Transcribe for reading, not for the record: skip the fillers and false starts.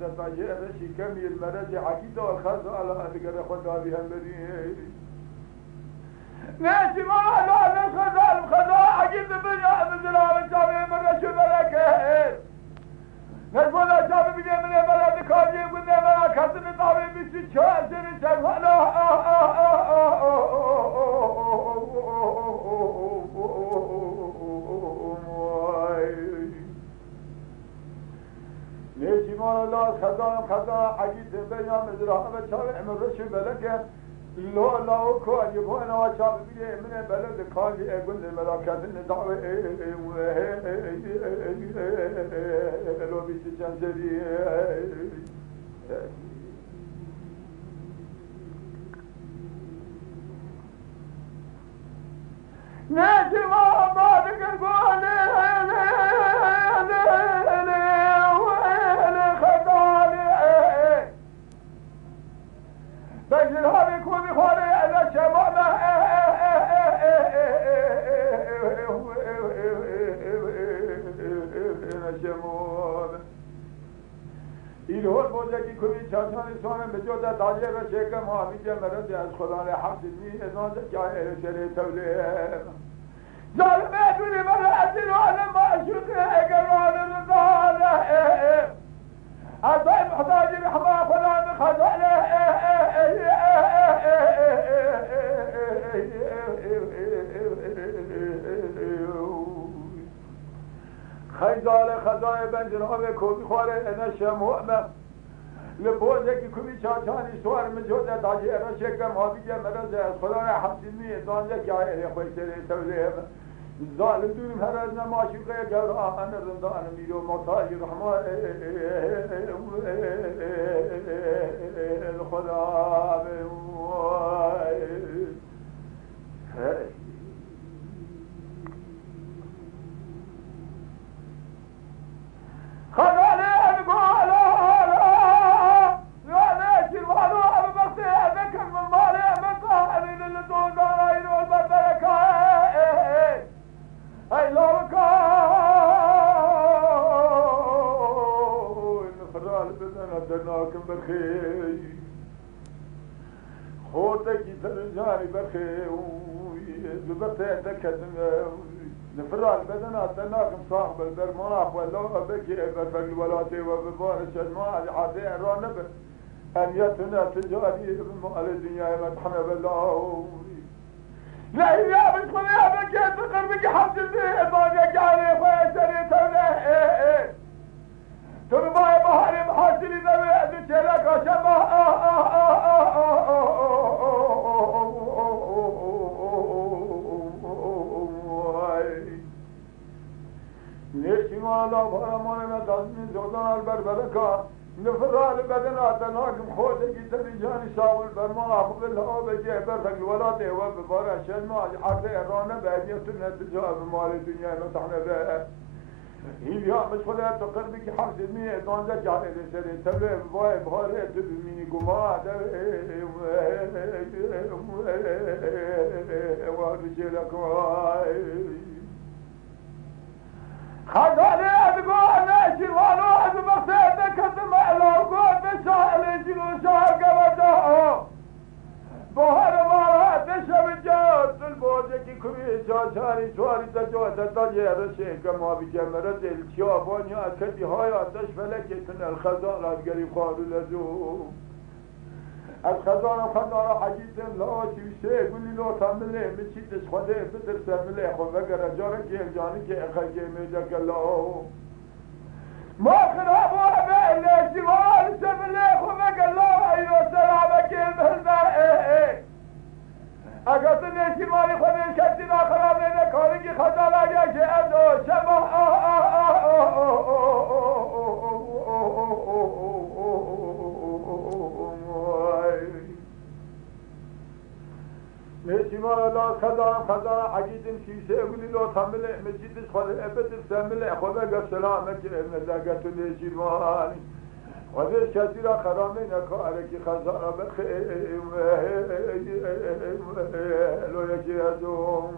جودة طاجئ رشي كمي المرج عقيدة والخاصة على أذكر خدا بها المدينة ناسي ما لا الخدا عقيدة بنيا بزلام الجامعة مرة شو بلكه نزولا شاب بيجي من البلد كاجي يقول لي ما كاتب طاوي بيجي شاسر شغله ليش ما لا خزان عقيد بيا مزرعة بشارع من رش بلكه لا كاجي وانا وشاب بيجي من البلد كاجي يقول لي ما كاتب طاوي لو بيجي جنزري ناسي ما تقول بجل هذا يكون بخاري على شبابه ایلهور بوده که کوی چاشانی سوانه بجوده تاجه و شکم حافیجه مرد از خدا لحمد المی ازانده جای سره توله ظالمه دولی من ازین آنه معشوقه اگر آنه رضانه ازای محتاجی رحمه خدا بخزانه خیزال خزای بنجناب کوبی خواره انشم مؤمن لبوزه که کوبی چاچانی سوار مجوده تاجی ارشه کم حافیجه مرزه از خدا حمدینی دانجه که آیه خوی سره توله ظالم دونیم هر از نماشوقه گور آهن رندان میرو مطاج رحمان خدا درناكم برخي خوتك ترجاني برخي ببرتي تكدن نفرع البدن درناكم صاحب البرماح ولا بكي برفق الولاتي وببارش الماء عادي رانب أن يتنا تجاري بمال الدنيا مدحنا بالله لا يا بس يا بكي تقربك حمد الله باجك عليه فيسري توله ترباي بحري محاسلي ذوي أدت لك شبه ليش ما لا فرمان ما تزمين زودان البربركة نفرع لبدنا تناكم خوتك تريجاني شاول برمان أخذ الله بجيه برفق الولاده وببارا شنما عرض إيران بأديتنا تجاه بمال الدنيا نصحنا بها هیلیا مش خدا تو قلبی که حمد می دانده جاده سری تبه وای بهاره تو بینی گما ده وارد جلکوای خدای ادگاه نشی والو از مقصد کدم علاقه بسائل جلو شهر گوزا بهار مارا دشم جات البوزه کی کوی چاچاری سواری تجوت تاجه رشه کما بجمرت الشیابانی اکدی های آتش فلکتن الخزان ادگری خارو لزو از خزان حجیتن لا چیشه گلی لو تمله میچیدش خوده بتر سمله خو وگر جاره که جانی که اخگه میجک الله ما خراب وابه لشوال سمله خو وگر الله ایو سلامه که المهزه اگر تو نیستی مالی خودش کسی را خراب نیده کاری که خدا لگه که ادو شما نیستی مالا لا خزان عقیدم شیشه اگلی لو تمله مجیدش خود ابت سمله خدا اگر سلامه که مزاگت تو نیستی مالی وذي كثيرا خرامين كارك خزانة بخيم لو يجي يدوم